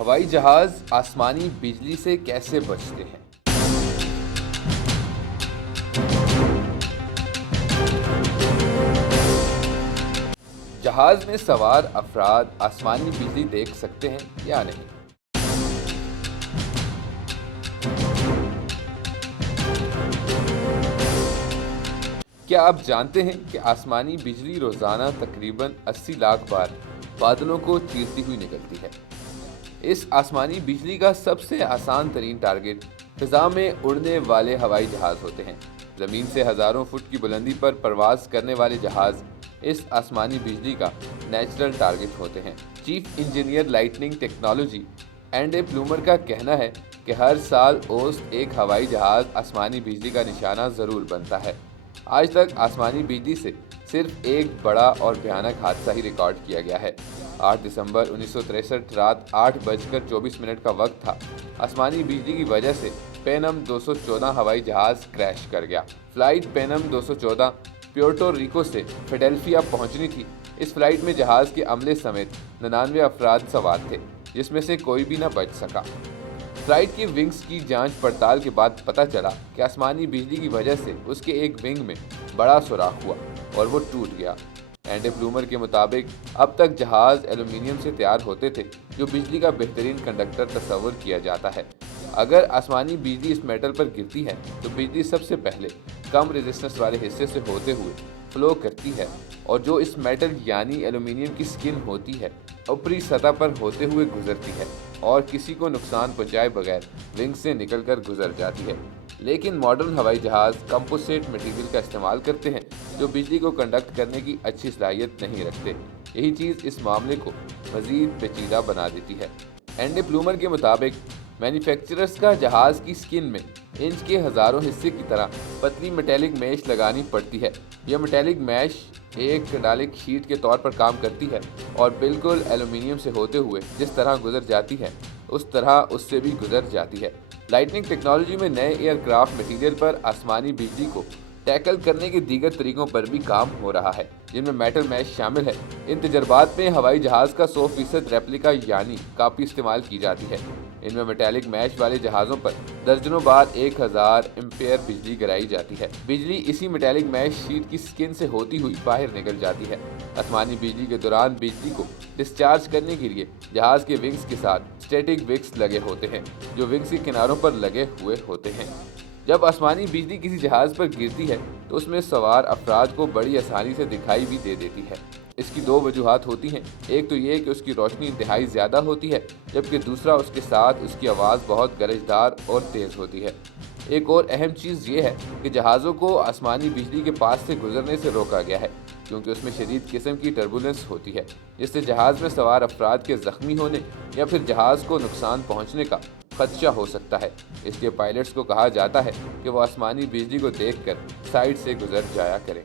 हवाई जहाज आसमानी बिजली से कैसे बचते हैं? जहाज में सवार अफराद आसमानी बिजली देख सकते हैं या नहीं? क्या आप जानते हैं कि आसमानी बिजली रोजाना तकरीबन 80 लाख बार बादलों को चीरती हुई निकलती है। इस आसमानी बिजली का सबसे आसान तरीन टारगेट फिजा में उड़ने वाले हवाई जहाज होते हैं। जमीन से हजारों फुट की बुलंदी पर परवाज करने वाले जहाज इस आसमानी बिजली का नेचुरल टारगेट होते हैं। Chief engineer lightning technology एंडे Plummer का कहना है कि हर साल औसत एक हवाई जहाज आसमानी बिजली का निशाना जरूर बनता है। आज तक आसमानी बिजली से सिर्फ एक बड़ा और भयानक हादसा ही रिकॉर्ड किया गया है। 8 दिसंबर 1963 रात 8:24 का वक्त था। आसमानी बिजली की वजह से पेनम 214 हवाई जहाज क्रैश कर गया। फ्लाइट पेनम 214 प्योर्टो रिको से फिडेल्फिया पहुंचनी थी। इस फ्लाइट में जहाज के अमले समेत 99 अफराद सवार थे, जिसमें से कोई भी न बच सका। फ्लाइट की विंग्स की जांच पड़ताल के बाद पता चला कि आसमानी बिजली की वजह से उसके एक विंग में बड़ा सुराख हुआ और वो टूट गया। एंडे प्लूमर के मुताबिक अब तक जहाज एल्यूमिनियम से तैयार होते थे, जो बिजली का बेहतरीन कंडक्टर तस्वर किया जाता है। अगर आसमानी बिजली इस मेटल पर गिरती है तो बिजली सबसे पहले कम रेजिस्टेंस वाले हिस्से से होते हुए फ्लो करती है और जो इस मेटल यानी एल्यूमिनियम की स्किन होती है ऊपरी सतह पर होते हुए गुजरती है और किसी को नुकसान पहुंचाए बगैर विंग से निकलकर गुजर जाती है। लेकिन मॉडर्न हवाई जहाज कंपोजिट मटेरियल का इस्तेमाल करते हैं, जो बिजली को कंडक्ट करने की अच्छी सलाहियत नहीं रखते। यही चीज़ इस मामले को मज़ीद पेचीदा बना देती है। एंडे प्लूमर के मुताबिक मैन्युफैक्चरर्स का जहाज की स्किन में इंच के हज़ारों हिस्से की तरह पतली मेटेलिक मैश लगानी पड़ती है। यह मेटेलिक मैश एक कंडालिक शीट के तौर पर काम करती है और बिल्कुल एल्यूमिनियम से होते हुए जिस तरह गुजर जाती है उस तरह उससे भी गुजर जाती है। लाइटनिंग टेक्नोलॉजी में नए एयरक्राफ्ट मटीरियल पर आसमानी बिजली को टैकल करने के दीगर तरीकों पर भी काम हो रहा है, जिनमें मेटल मैश शामिल है। इन तजर्बात में हवाई जहाज का 100% रेप्लिका यानी कापी इस्तेमाल की जाती है। इनमें मेटेलिक मैश वाले जहाज़ों पर दर्जनों बार 1000 एम्पेयर बिजली गिराई जाती है। बिजली इसी मेटेलिक मैश शीट की स्किन से होती हुई बाहर निकल जाती है। आसमानी बिजली के दौरान बिजली को डिस्चार्ज करने के लिए जहाज के विंग्स के साथ स्टैटिक विक्स लगे होते हैं, जो विंग्स के किनारों पर लगे हुए होते हैं। जब आसमानी बिजली किसी जहाज पर गिरती है तो उसमें सवार अफराद को बड़ी आसानी से दिखाई भी दे देती है। इसकी दो वजूहात होती हैं। एक तो ये कि उसकी रोशनी इंतहाई ज़्यादा होती है, जबकि दूसरा उसके साथ उसकी आवाज़ बहुत गरजदार और तेज़ होती है। एक और अहम चीज़ ये है कि जहाज़ों को आसमानी बिजली के पास से गुजरने से रोका गया है, क्योंकि उसमें शदीद किस्म की टर्बुलेंस होती है, जिससे जहाज़ में सवार अफराद के ज़ख्मी होने या फिर जहाज़ को नुकसान पहुँचने का खदशा हो सकता है। इसलिए पायलट्स को कहा जाता है कि वो आसमानी बिजली को देखकर साइड से गुजर जाया करें।